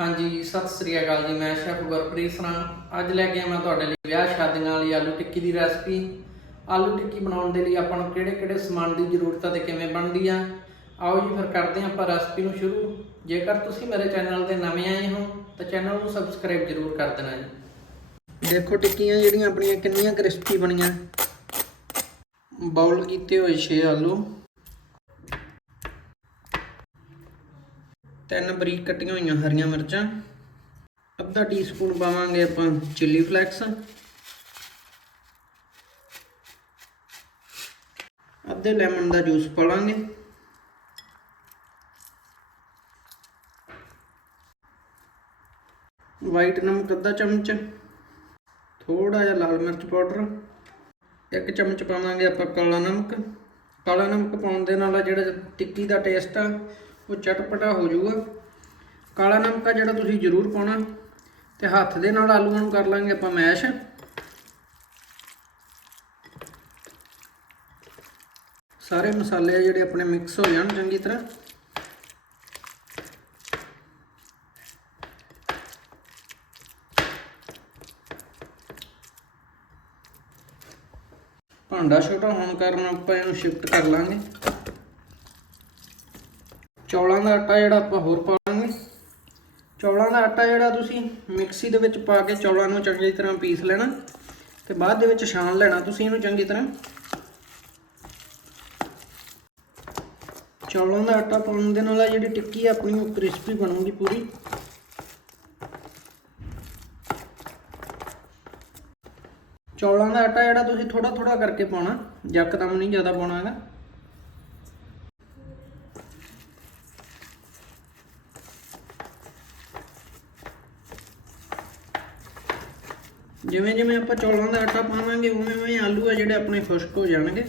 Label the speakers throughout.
Speaker 1: ਹਾਂਜੀ, ਸਤਿ ਸ੍ਰੀ ਅਕਾਲ ਜੀ, ਮੈਂ ਸ਼ੈਫ ਗੁਰਪ੍ਰੀਤ ਸਰਾਂ। ਅੱਜ ਲੈ ਕੇ ਆਇਆ ਮੈਂ ਤੁਹਾਡੇ ਲਈ ਵਿਆਹ ਸ਼ਾਦੀਆਂ ਲਈ ਆਲੂ ਟਿੱਕੀ ਦੀ ਰੈਸਪੀ। ਆਲੂ ਟਿੱਕੀ ਬਣਾਉਣ ਦੇ ਲਈ ਆਪਾਂ ਨੂੰ ਕਿਹੜੇ-ਕਿਹੜੇ ਸਮਾਨ ਦੀ ਜ਼ਰੂਰਤ ਹੈ ਤੇ ਕਿਵੇਂ ਬਣਦੀ ਆ? ਆਓ ਜੀ, ਫਿਰ ਕਰਦੇ ਹਾਂ ਆਪਾਂ ਰੈਸਪੀ ਨੂੰ ਸ਼ੁਰੂ। ਜੇਕਰ ਤੁਸੀਂ ਮੇਰੇ ਚੈਨਲ ਤੇ ਨਵੇਂ ਆਏ ਹੋ, ਤਾਂ ਚੈਨਲ ਨੂੰ ਸਬਸਕ੍ਰਾਈਬ ਜ਼ਰੂਰ ਕਰ ਦੇਣਾ ਜੀ। ਦੇਖੋ ਟਿੱਕੀਆਂ ਜਿਹੜੀਆਂ ਆਪਣੀਆਂ ਕਿੰਨੀਆਂ ਕ੍ਰਿਸਪੀ ਬਣੀਆਂ। ਬਾਉਲ ਕੀਤੇ ਹੋਏ 6 ਆਲੂ। ਤਿੰਨ ਬਰੀਕ ਕੱਟੀਆਂ ਹੋਈਆਂ ਹਰੀਆਂ ਮਿਰਚਾਂ, ਅੱਧਾ ਟੀਸਪੂਨ ਪਾਵਾਂਗੇ ਆਪਾਂ ਚਿੱਲੀ ਫਲੈਕਸ ਅੱਧੇ ਲੈਮਨ ਦਾ ਜੂਸ ਪਾਵਾਂਗੇ ਵਾਈਟ ਨਮਕ ਅੱਧਾ ਚਮਚ ਥੋੜਾ ਜਿਹਾ ਲਾਲ ਮਿਰਚ ਪਾਊਡਰ, ਇੱਕ ਚਮਚ ਪਾਵਾਂਗੇ ਆਪਾਂ ਕਾਲਾ ਨਮਕ। ਕਾਲਾ ਨਮਕ ਪਾਉਣ ਦੇ ਨਾਲ ਜਿਹੜਾ ਟਿੱਕੀ ਦਾ ਟੇਸਟ ਆ ਉਹ ਚਟਪਟਾ ਹੋ ਜਾਊਗਾ। ਕਾਲਾ ਨਮਕ ਆ ਜਿਹੜਾ ਤੁਸੀਂ ਜ਼ਰੂਰ ਪਾਉਣਾ ਤੇ ਹੱਥ ਦੇ ਨਾਲ ਆਲੂਆਂ ਨੂੰ ਕਰ ਲਾਂਗੇ ਆਪਾਂ ਮੈਸ਼। ਸਾਰੇ ਮਸਾਲੇ ਜਿਹੜੇ ਆਪਣੇ ਮਿਕਸ ਹੋ ਜਾਣ ਚੰਗੀ ਤਰ੍ਹਾਂ। ਭਾਂਡਾ ਛੋਟਾ ਹੋਣ ਕਾਰਨ ਆਪਾਂ ਇਹਨੂੰ ਸ਼ਿਫਟ ਕਰ ਲਾਂਗੇ। ਚੌਲਾਂ ਦਾ ਆਟਾ ਜਿਹੜਾ ਆਪਾਂ ਹੋਰ ਪਾ ਲਾਂਗੇ। ਚੌਲਾਂ ਦਾ ਆਟਾ ਜਿਹੜਾ ਤੁਸੀਂ ਮਿਕਸੀ ਦੇ ਵਿੱਚ ਪਾ ਕੇ ਚੌਲਾਂ ਨੂੰ ਚੰਗੀ ਤਰ੍ਹਾਂ ਪੀਸ ਲੈਣਾ ਤੇ ਬਾਅਦ ਦੇ ਵਿੱਚ ਛਾਣ ਲੈਣਾ ਤੁਸੀਂ ਇਹਨੂੰ ਚੰਗੀ ਤਰ੍ਹਾਂ। ਚੌਲਾਂ ਦਾ ਆਟਾ ਪਾਉਣ ਦੇ ਨਾਲ ਜਿਹੜੀ ਟਿੱਕੀ ਆ, ਆਪਣੀ ਉਹ ਕ੍ਰਿਸਪੀ ਬਣੂਗੀ ਪੂਰੀ। ਚੌਲਾਂ ਦਾ ਆਟਾ ਜਿਹੜਾ ਤੁਸੀਂ ਥੋੜਾ ਥੋੜਾ ਕਰਕੇ ਪਾਉਣਾ, ਯਕਦਮ ਨਹੀਂ ਜ਼ਿਆਦਾ ਪਾਉਣਾ ਹੈਗਾ। ਜਿਵੇਂ ਜਿਵੇਂ ਆਪਾਂ ਚੌਲਾਂ ਦਾ ਆਟਾ ਪਾਵਾਂਗੇ, ਉਵੇਂ ਉਵੇਂ ਆਲੂ ਆ ਜਿਹੜੇ ਆਪਣੇ ਖੁਸ਼ਕ ਹੋ ਜਾਣਗੇ।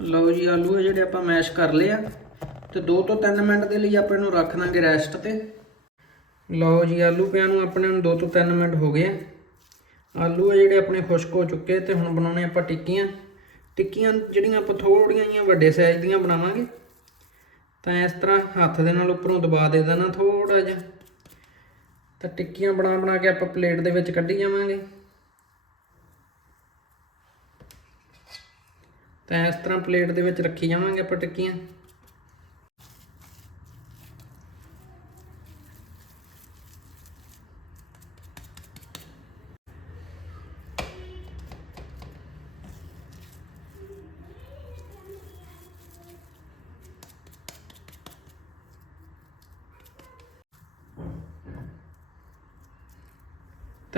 Speaker 1: ਲਓ ਜੀ, ਆਲੂ ਆ ਜਿਹੜੇ ਆਪਾਂ ਮੈਸ਼ ਕਰ ਲਏ ਆ। ਤੇ 2 ਤੋਂ 3 ਮਿੰਟ ਦੇ ਲਈ ਆਪਾਂ ਇਹਨੂੰ ਰੱਖ ਦਾਂਗੇ ਰੈਸਟ ਤੇ। ਲਓ ਜੀ, ਆਲੂ ਪਿਆ ਨੂੰ ਆਪਣੇ ਨੂੰ 2 ਤੋਂ 3 ਮਿੰਟ ਹੋ ਗਏ ਆ। ਆਲੂ ਆ ਜਿਹੜੇ ਆਪਣੇ ਖੁਸ਼ਕ ਹੋ ਚੁੱਕੇ ਤੇ ਹੁਣ ਬਣਾਉਣੇ ਆਪਾਂ ਟਿੱਕੀਆਂ। ਟਿੱਕੀਆਂ ਜਿਹੜੀਆਂ ਆਪਾਂ ਥੋੜੀਆਂ ਜਿਹੀਆਂ ਵੱਡੇ ਸਾਈਜ਼ ਦੀਆਂ ਬਣਾਵਾਂਗੇ। ਤਾਂ ਇਸ ਤਰ੍ਹਾਂ ਹੱਥ ਦੇ ਨਾਲ ਉੱਪਰੋਂ ਦਬਾ ਦੇ ਦੇਣਾ ਥੋੜਾ ਜਿਹਾ। ਤਾਂ ਟਿੱਕੀਆਂ ਬਣਾ ਬਣਾ ਕੇ ਆਪਾਂ ਪਲੇਟ ਦੇ ਵਿੱਚ ਕੱਢੀ ਜਾਵਾਂਗੇ। ਤਾਂ ਇਸ ਤਰ੍ਹਾਂ ਪਲੇਟ ਦੇ ਵਿੱਚ ਰੱਖੀ ਜਾਵਾਂਗੇ ਆਪਾਂ ਟਿੱਕੀਆਂ।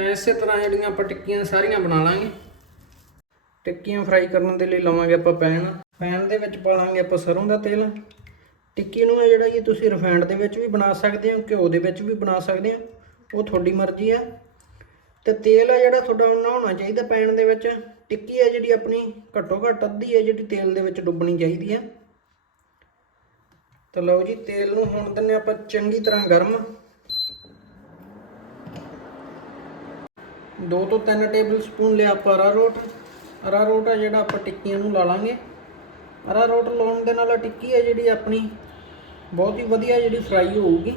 Speaker 1: ਤਾਂ ਇਸੇ ਤਰ੍ਹਾਂ ਜਿਹੜੀਆਂ ਆਪਾਂ ਟਿੱਕੀਆਂ ਸਾਰੀਆਂ ਬਣਾ ਲਾਂਗੇ। ਟਿੱਕੀਆਂ ਫਰਾਈ ਕਰਨ ਦੇ ਲਈ ਲਵਾਂਗੇ ਆਪਾਂ ਪੈਨ। ਪੈਨ ਦੇ ਵਿੱਚ ਪਾ ਲਾਂਗੇ ਆਪਾਂ ਸਰੋਂ ਦਾ ਤੇਲ। ਟਿੱਕੀ ਨੂੰ ਜਿਹੜਾ ਜੀ ਤੁਸੀਂ ਰਿਫਾਈਨਡ ਦੇ ਵਿੱਚ ਵੀ ਬਣਾ ਸਕਦੇ ਹੋ, ਘਿਓ ਦੇ ਵਿੱਚ ਵੀ ਬਣਾ ਸਕਦੇ ਹੋ, ਉਹ ਤੁਹਾਡੀ ਮਰਜ਼ੀ ਆ। ਤੇ ਤੇਲ ਆ ਜਿਹੜਾ ਤੁਹਾਡਾ ਉਹਨਾਂ ਹੋਣਾ ਚਾਹੀਦਾ ਪੈਨ ਦੇ ਵਿੱਚ। ਟਿੱਕੀ ਆ ਜਿਹੜੀ ਆਪਣੀ ਘੱਟੋ ਘੱਟ ਅੱਧੀ ਹੈ ਜਿਹੜੀ ਤੇਲ ਦੇ ਵਿੱਚ ਡੁੱਬਣੀ ਚਾਹੀਦੀ ਆ। ਤਾਂ ਲਓ ਜੀ, ਤੇਲ ਨੂੰ ਹੁਣ ਦਿੰਨੇ ਆਪਾਂ ਚੰਗੀ ਤਰ੍ਹਾਂ ਗਰਮ। 2 ਤੋਂ 3 ਟੇਬਲ ਸਪੂਨ ਲਿਆ ਆਪਾਂ ਅਰਾਰੋਟ ਅਰਾਰੋਟ ਆ ਜਿਹੜਾ ਆਪਾਂ ਟਿੱਕੀਆਂ ਨੂੰ ਲਾ ਲਾਂਗੇ। ਅਰਾਰੋਟ ਲਾਉਣ ਦੇ ਨਾਲ ਟਿੱਕੀ ਹੈ ਜਿਹੜੀ ਆਪਣੀ, ਬਹੁਤ ਹੀ ਵਧੀਆ ਜਿਹੜੀ ਫਰਾਈ ਹੋਊਗੀ।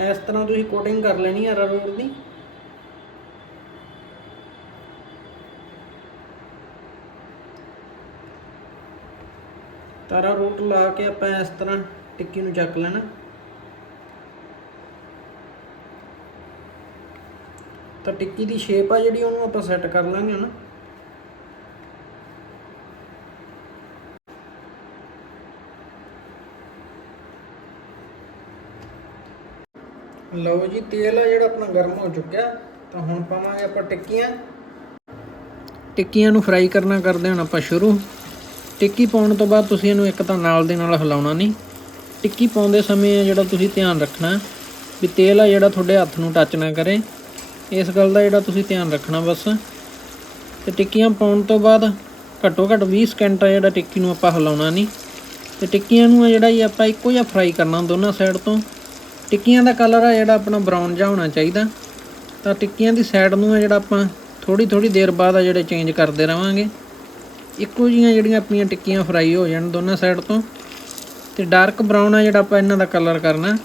Speaker 1: ਇਸ ਤਰ੍ਹਾਂ ਤੁਸੀਂ ਕੋਟਿੰਗ ਕਰ ਲੈਣੀ ਹੈ ਅਰਾਰੋਟ ਦੀ। ਤਾਰਾ ਰੋਟ ਲਾ ਕੇ ਆਪਾਂ ਇਸ ਤਰ੍ਹਾਂ ਟਿੱਕੀ ਨੂੰ ਚੱਕ ਲੈਣਾ। ਤਾਂ ਟਿੱਕੀ ਦੀ ਸ਼ੇਪ ਆ ਜਿਹੜੀ ਉਹਨੂੰ ਆਪਾਂ ਸੈੱਟ ਕਰ ਲਾਂਗੇ ਹੁਣ ਲਓ ਜੀ, ਤੇਲ ਆ ਜਿਹੜਾ ਆਪਣਾ ਗਰਮ ਹੋ ਚੁੱਕਿਆ, ਤਾਂ ਹੁਣ ਪਾਵਾਂਗੇ ਆਪਾਂ ਟਿੱਕੀਆਂ। ਟਿੱਕੀਆਂ ਨੂੰ ਫਰਾਈ ਕਰਨਾ ਕਰਦੇ ਹੁਣ ਆਪਾਂ ਸ਼ੁਰੂ। ਟਿੱਕੀ ਪਾਉਣ ਤੋਂ ਬਾਅਦ ਤੁਸੀਂ ਇਹਨੂੰ ਇੱਕ ਤਾਂ ਨਾਲ ਦੇ ਨਾਲ ਹਿਲਾਉਣਾ ਨਹੀਂ। ਟਿੱਕੀ ਪਾਉਂਦੇ ਸਮੇਂ ਜਿਹੜਾ ਤੁਸੀਂ ਧਿਆਨ ਰੱਖਣਾ, ਵੀ ਤੇਲ ਆ ਜਿਹੜਾ ਤੁਹਾਡੇ ਹੱਥ ਨੂੰ ਟੱਚ ਨਾ ਕਰੇ। ਇਸ ਗੱਲ ਦਾ ਜਿਹੜਾ ਤੁਸੀਂ ਧਿਆਨ ਰੱਖਣਾ ਬਸ। ਤੇ ਟਿੱਕੀਆਂ ਪਾਉਣ ਤੋਂ ਬਾਅਦ ਘੱਟੋ ਘੱਟ 20 ਸਕਿੰਟ ਆ ਜਿਹੜਾ ਟਿੱਕੀ ਨੂੰ ਆਪਾਂ ਹਿਲਾਉਣਾ ਨਹੀਂ। ਤੇ ਟਿੱਕੀਆਂ ਨੂੰ ਆ ਜਿਹੜਾ ਹੀ ਆਪਾਂ ਇੱਕੋ ਜਿਹਾ ਫਰਾਈ ਕਰਨਾ ਦੋਨਾਂ ਸਾਈਡ ਤੋਂ। ਟਿੱਕੀਆਂ ਦਾ ਕਲਰ ਆ ਜਿਹੜਾ ਆਪਣਾ ਬਰਾਊਨ ਜਿਹਾ ਹੋਣਾ ਚਾਹੀਦਾ। ਤਾਂ ਟਿੱਕੀਆਂ ਦੀ ਸਾਈਡ ਨੂੰ ਆ ਜਿਹੜਾ ਆਪਾਂ ਥੋੜੀ ਥੋੜੀ ਦੇਰ ਬਾਅਦ ਆ ਜਿਹੜੇ ਚੇਂਜ ਕਰਦੇ ਰਵਾਂਗੇ। ਇੱਕੋ ਜੀਆਂ ਜਿਹੜੀਆਂ ਆਪਣੀਆਂ ਟਿੱਕੀਆਂ ਫਰਾਈ ਹੋ ਜਾਣ ਦੋਨਾਂ ਸਾਈਡ ਤੋਂ। ਤੇ ਡਾਰਕ ਬਰਾਊਨ ਆ ਜਿਹੜਾ ਆਪਾਂ ਇਹਨਾਂ ਦਾ ਕਲਰ ਕਰਨਾ।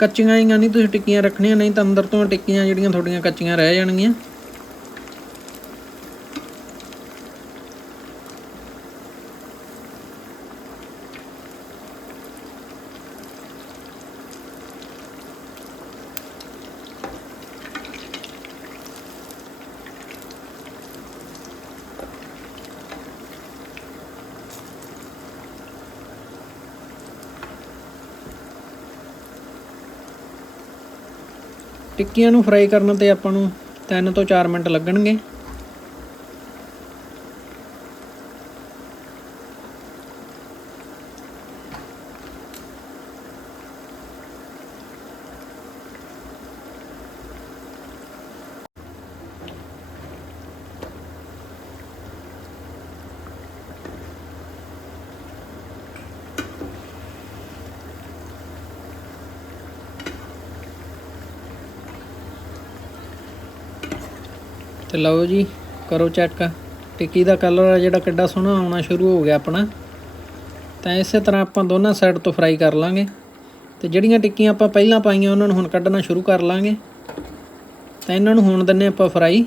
Speaker 1: ਕੱਚੀਆਂ ਹੀ ਨਹੀਂ, ਤੁਸੀਂ ਟਿੱਕੀਆਂ ਰੱਖਣੀਆਂ ਨਹੀਂ ਤਾਂ ਅੰਦਰ ਤੋਂ ਟਿੱਕੀਆਂ ਜਿਹੜੀਆਂ ਤੁਹਾਡੀਆਂ ਕੱਚੀਆਂ ਰਹਿ ਜਾਣਗੀਆਂ। ਟਿੱਕੀਆਂ ਨੂੰ ਫਰਾਈ ਕਰਨ ਤੇ ਆਪਾਂ ਨੂੰ 3 ਤੋਂ 4 ਮਿੰਟ ਲੱਗਣਗੇ। ਤੇ ਲਓ ਜੀ, ਕਰੋ ਚੈੱਕ ਟਿੱਕੀ ਦਾ ਕਲਰ ਆ ਜਿਹੜਾ ਕਿੱਡਾ ਸੋਹਣਾ ਆਉਣਾ ਸ਼ੁਰੂ ਹੋ ਗਿਆ ਆਪਣਾ। ਤਾਂ ਇਸੇ ਤਰ੍ਹਾਂ ਆਪਾਂ ਦੋਨਾਂ ਸਾਈਡ ਤੋਂ ਫਰਾਈ ਕਰ ਲਾਂਗੇ। ਤੇ ਜਿਹੜੀਆਂ ਟਿੱਕੀਆਂ ਆਪਾਂ ਪਹਿਲਾਂ ਪਾਈਆਂ, ਉਹਨਾਂ ਨੂੰ ਹੁਣ ਕੱਢਣਾ ਸ਼ੁਰੂ ਕਰ ਲਾਂਗੇ। ਤਾਂ ਇਹਨਾਂ ਨੂੰ ਹੋਣ ਦਿੰਨੇ ਆਪਾਂ ਫਰਾਈ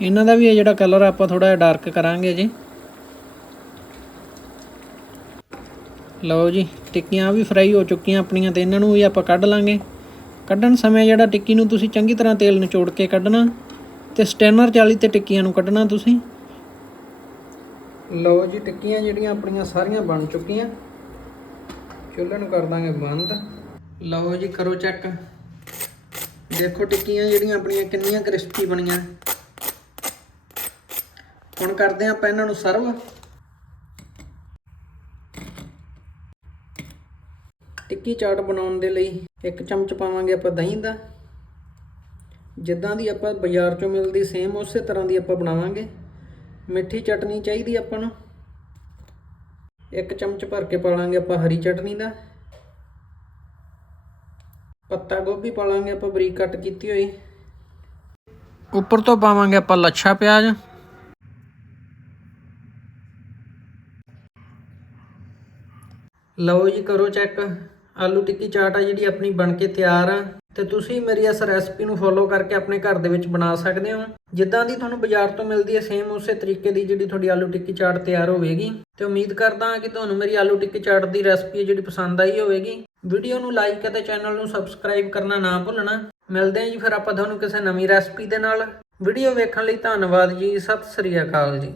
Speaker 1: ਇਹਨਾਂ ਦਾ ਵੀ ਇਹ ਜਿਹੜਾ ਕਲਰ ਆਪਾਂ ਥੋੜਾ ਜਿਹਾ ਡਾਰਕ ਕਰਾਂਗੇ ਜੀ ਲਓ ਜੀ, ਟਿੱਕੀਆਂ ਵੀ ਫਰਾਈ ਹੋ ਚੁੱਕੀਆਂ ਆਪਣੀਆਂ, ਤੇ ਇਹਨਾਂ ਨੂੰ ਵੀ ਆਪਾਂ ਕੱਢ ਲਾਂਗੇ। ਕੱਢਣ ਸਮੇਂ ਜਿਹੜਾ ਟਿੱਕੀ ਨੂੰ ਤੁਸੀਂ ਚੰਗੀ ਤਰ੍ਹਾਂ ਤੇਲ ਨਿਚੋੜ ਕੇ ਕੱਢਣਾ ਤੇ ਸਟੈਨਰ ਜਾਲੀ ਤੇ ਟਿੱਕੀਆਂ ਨੂੰ ਕੱਢਣਾ ਤੁਸੀਂ। ਲਓ ਜੀ, ਟਿੱਕੀਆਂ ਜਿਹੜੀਆਂ ਆਪਣੀਆਂ ਸਾਰੀਆਂ ਬਣ ਚੁੱਕੀਆਂ। ਚੁੱਲ੍ਹੇ ਨੂੰ ਕਰ ਦਾਂਗੇ ਬੰਦ। ਲਓ ਜੀ, ਕਰੋ ਚੈੱਕ। ਦੇਖੋ ਟਿੱਕੀਆਂ ਜਿਹੜੀਆਂ ਆਪਣੀਆਂ ਕਿੰਨੀਆਂ ਕ੍ਰਿਸਪੀ ਬਣੀਆਂ। ਹੁਣ ਕਰਦੇ ਆਪਾਂ ਇਹਨਾਂ ਨੂੰ ਸਰਵ। ਟਿੱਕੀ ਚਾਟ ਬਣਾਉਣ ਦੇ ਲਈ ਇੱਕ ਚਮਚ ਪਾਵਾਂਗੇ ਆਪਾਂ ਦਹੀਂ ਦਾ। ਜਿੱਦਾਂ ਦੀ ਆਪਾਂ ਬਾਜ਼ਾਰ ਚੋਂ ਮਿਲਦੀ ਸੇਮ ਉਸੇ ਤਰ੍ਹਾਂ ਦੀ ਆਪਾਂ ਬਣਾਵਾਂਗੇ। ਮਿੱਠੀ ਚਟਨੀ ਚਾਹੀਦੀ ਆਪਾਂ ਨੂੰ। ਇੱਕ ਚਮਚ ਭਰ ਕੇ ਪਾ ਲਾਂਗੇ ਆਪਾਂ ਹਰੀ ਚਟਨੀ ਦਾ। ਪੱਤਾ ਗੋਭੀ ਪਾ ਲਾਂਗੇ ਆਪਾਂ ਬਰੀਕ ਕੱਟ ਕੀਤੀ ਹੋਈ। ਉੱਪਰ ਤੋਂ ਪਾਵਾਂਗੇ ਆਪਾਂ ਲੱਛਾ ਪਿਆਜ਼। ਲਓ ਜੀ ਕਰੋ ਚੈੱਕ ਆਲੂ ਟਿੱਕੀ ਚਾਟ ਆ ਜਿਹੜੀ ਆਪਣੀ ਬਣ ਕੇ ਤਿਆਰ ਆ, ਤੇ ਤੁਸੀਂ ਮੇਰੀ ਇਸ ਰੈਸਪੀ ਨੂੰ ਫੋਲੋ ਕਰਕੇ ਆਪਣੇ ਘਰ ਦੇ ਵਿੱਚ ਬਣਾ ਸਕਦੇ ਹੋ। ਜਿੱਦਾਂ ਦੀ ਤੁਹਾਨੂੰ ਬਾਜ਼ਾਰ ਤੋਂ ਮਿਲਦੀ ਹੈ ਸੇਮ ਉਸੇ ਤਰੀਕੇ ਦੀ ਜਿਹੜੀ ਤੁਹਾਡੀ ਆਲੂ ਟਿੱਕੀ ਚਾਟ ਤਿਆਰ ਹੋਵੇਗੀ। ਤੇ ਉਮੀਦ ਕਰਦਾ ਹਾਂ ਕਿ ਤੁਹਾਨੂੰ ਮੇਰੀ ਆਲੂ ਟਿੱਕੀ ਚਾਟ ਦੀ ਰੈਸਪੀ ਜਿਹੜੀ ਪਸੰਦ ਆਈ ਹੋਵੇਗੀ। ਵੀਡੀਓ ਨੂੰ ਲਾਈਕ ਅਤੇ ਚੈਨਲ ਨੂੰ ਸਬਸਕ੍ਰਾਈਬ ਕਰਨਾ ਨਾ ਭੁੱਲਣਾ। ਮਿਲਦੇ ਹਾਂ ਜੀ ਫਿਰ ਆਪਾਂ ਤੁਹਾਨੂੰ ਕਿਸੇ ਨਵੀਂ ਰੈਸਪੀ ਦੇ ਨਾਲ। ਵੀਡੀਓ ਵੇਖਣ ਲਈ ਧੰਨਵਾਦ ਜੀ, ਸਤਿ ਸ੍ਰੀ ਅਕਾਲ ਜੀ।